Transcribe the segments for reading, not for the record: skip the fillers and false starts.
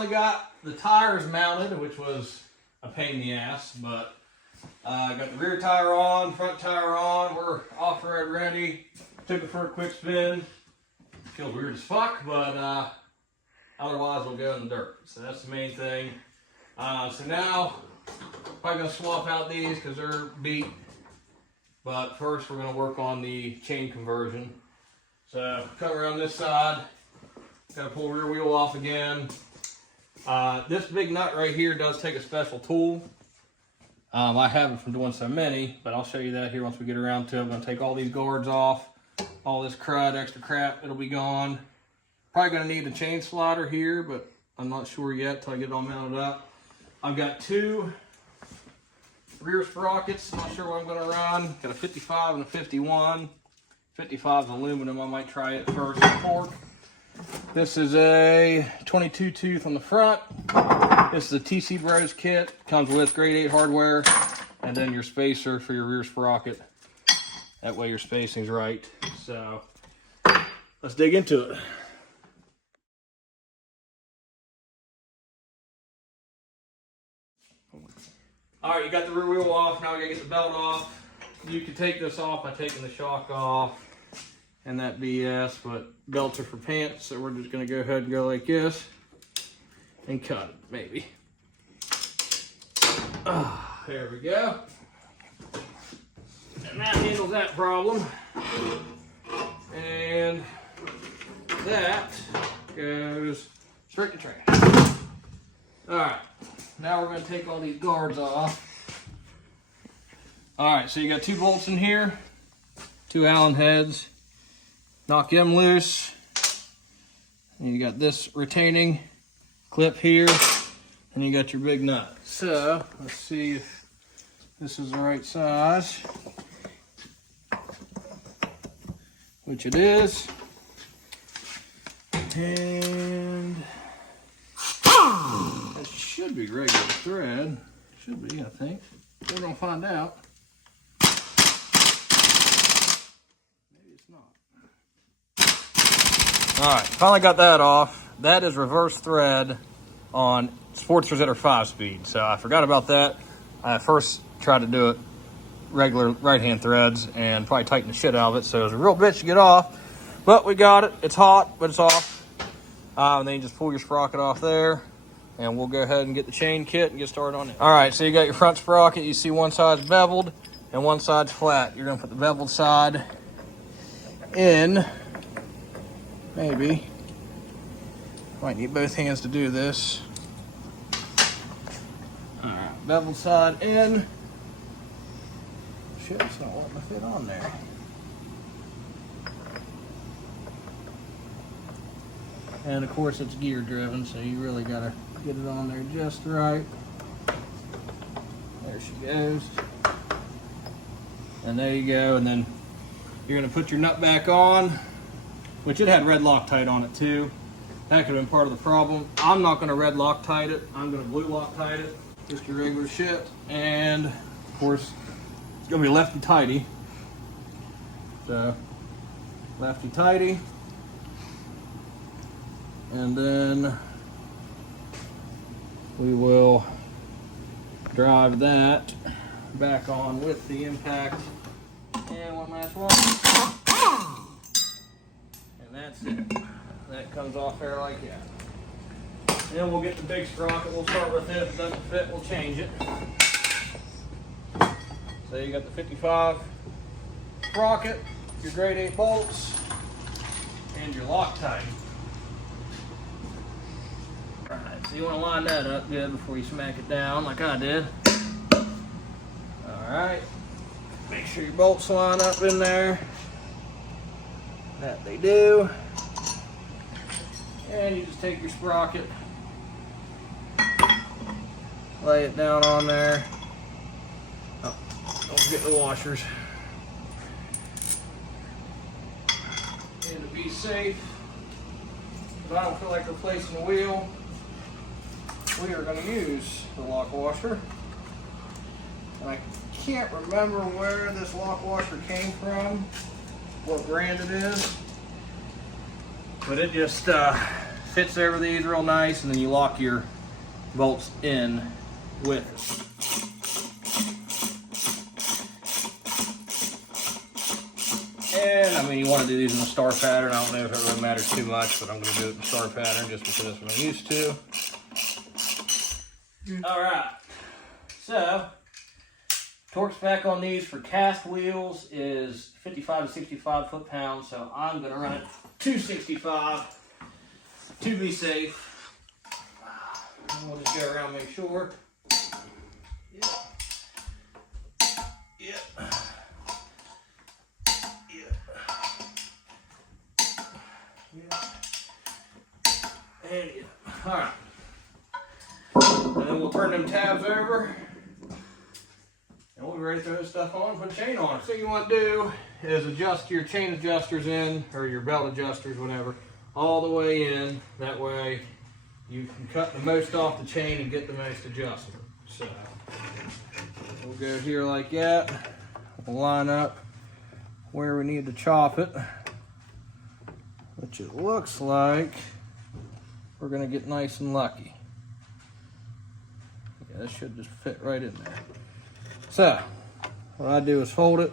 finally got the tires mounted, which was a pain in the ass, but I got the rear tire on, front tire on. We're off-road ready. Took it for a quick spin. Feels weird as fuck, but otherwise we'll go in the dirt. So that's the main thing. So now, probably gonna swap out these because they're beat. But first we're gonna work on the chain conversion. So come around this side. Gotta pull rear wheel off again. This big nut right here does take a special tool. I have it from doing so many, but I'll show you that here once we get around to it. I'm gonna take all these guards off, all this crud, extra crap, it'll be gone. Probably gonna need a chain slider here, but I'm not sure yet till I get it all mounted up. I've got 2 rear sprockets, not sure what I'm gonna run. Got a 55 and a 51. 55 is aluminum, I might try it first with torque. This is a 22 tooth on the front. This is a TC Bros kit. Comes with grade 8 hardware and then your spacer for your rear sprocket. That way your spacing's right. So let's dig into it. All right, you got the rear wheel off. Now we gotta get the belt off. You can take this off by taking the shock off and that BS, but belts are for pants, so we're just gonna go ahead and go like this and cut it, maybe. There we go. And that handles that problem. And that goes straight to trash. All right, now we're gonna take all these guards off. All right, so you got 2 bolts in here, 2 Allen heads. Knock them loose. And you got this retaining clip here, and you got your big nut. So let's see if this is the right size, which it is. And it should be regular thread. Should be, I think. We're gonna find out. All right, finally got that off. That is reverse thread on Sportsters that are 5-speed. So I forgot about that. I first tried to do it regular right-hand threads and probably tightened the shit out of it. So it was a real bitch to get off, but we got it. It's hot, but it's off. And then you just pull your sprocket off there, and we'll go ahead and get the chain kit and get started on it. All right, so you got your front sprocket. You see one side's beveled and one side's flat. You're gonna put the beveled side in. Maybe. Might need both hands to do this. Alright, beveled side in. Shit, it's not wanting to fit on there. And of course it's gear driven, so you really gotta get it on there just right. There she goes. And there you go, and then you're gonna put your nut back on, which it had red Loctite on it too. That could have been part of the problem. I'm not gonna red Loctite it. I'm gonna blue Loctite it. Just your regular shit. And of course, it's gonna be lefty tighty. So, lefty tighty. And then we will drive that back on with the impact. And one last one. And that's it. That comes off there like that. Then we'll get the big sprocket. We'll start with it. If it doesn't fit, we'll change it. So you got the 55 sprocket, your grade 8 bolts, and your Loctite. Alright, so you want to line that up good before you smack it down like I did. Alright, make sure your bolts line up in there. That they do. And you just take your sprocket, lay it down on there. Oh, don't forget the washers. And to be safe, if I don't feel like replacing the wheel, we are going to use the lock washer. And I can't remember where this lock washer came from, what brand it is, but it just fits over these real nice, and then you lock your bolts in with it. And I mean, you want to do these in a star pattern. I don't know if it really matters too much, but I'm going to do it in star pattern just because that's what I'm used to. All right, so torque spec on these for cast wheels is 55 to 65 foot-pounds, so I'm going to run it 265 to be safe. And we'll just go around and make sure. Yep. Yep. Yep. Yep. And yep. All right. And then we'll turn them tabs over. And we'll be ready to throw this stuff on and put a chain on it. So you want to do is adjust your chain adjusters in, or your belt adjusters, whatever, all the way in. That way you can cut the most off the chain and get the most adjustment. So we'll go here like that. We'll line up where we need to chop it, which it looks like we're going to get nice and lucky. Yeah, this should just fit right in there. So what I do is fold it.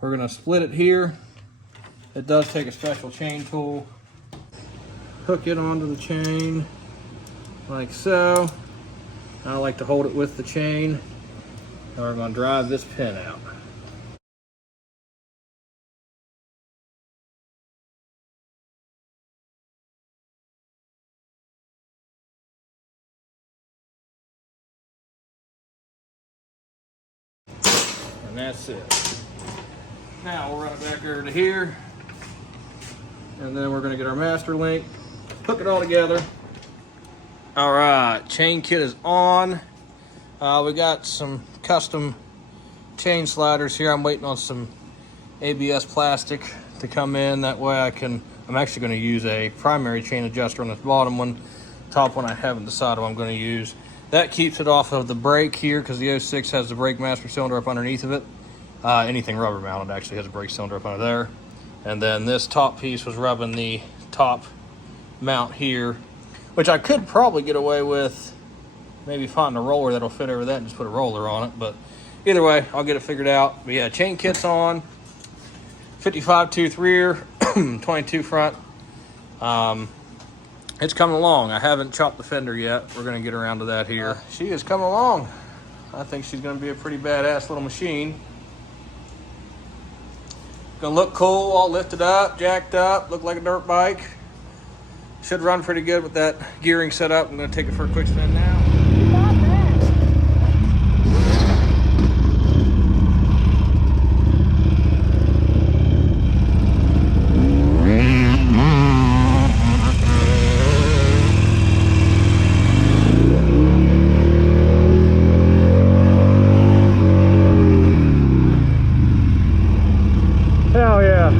We're going to split it here. It does take a special chain tool. Hook it onto the chain like so. I like to hold it with the chain. And we're going to drive this pin out. And that's it. Now we'll run it back over to here. And then we're going to get our master link, hook it all together. All right, chain kit is on. We got some custom chain sliders here. I'm waiting on some ABS plastic to come in. That way I'm actually going to use a primary chain adjuster on this bottom one. Top one I haven't decided what I'm going to use. That keeps it off of the brake here because the 06 has the brake master cylinder up underneath of it. Anything rubber mounted actually has a brake cylinder up under there. And then this top piece was rubbing the top mount here, which I could probably get away with maybe finding a roller that'll fit over that and just put a roller on it. But either way, I'll get it figured out. But yeah, chain kit's on. 55 tooth rear, 22 front. It's coming along. I haven't chopped the fender yet. We're going to get around to that here. She is coming along. I think she's going to be a pretty badass little machine. Gonna look cool, all lifted up, jacked up, look like a dirt bike. Should run pretty good with that gearing set up. I'm gonna take it for a quick spin now. Hell yeah.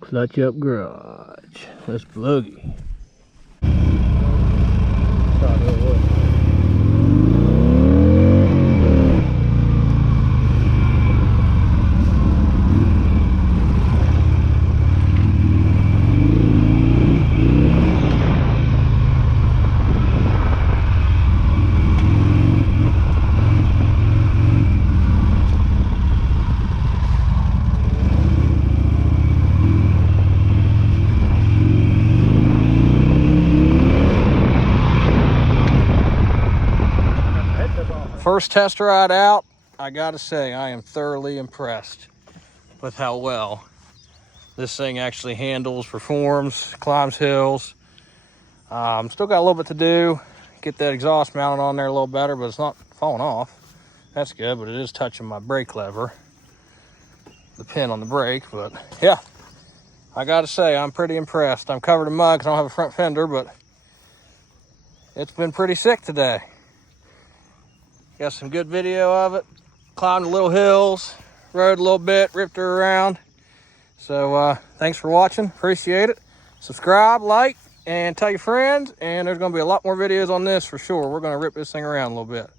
Clutch up garage. Let's boogie. First test ride out, I gotta say, I am thoroughly impressed with how well this thing actually handles, performs, climbs hills. Still got a little bit to do. Get that exhaust mounted on there a little better, but it's not falling off. That's good, but it is touching my brake lever, the pin on the brake. But yeah, I gotta say, I'm pretty impressed. I'm covered in mud because I don't have a front fender, but it's been pretty sick today. Got some good video of it. Climbed the little hills, rode a little bit, ripped her around. So thanks for watching, appreciate it. Subscribe, like, and tell your friends, and there's gonna be a lot more videos on this for sure. We're gonna rip this thing around a little bit.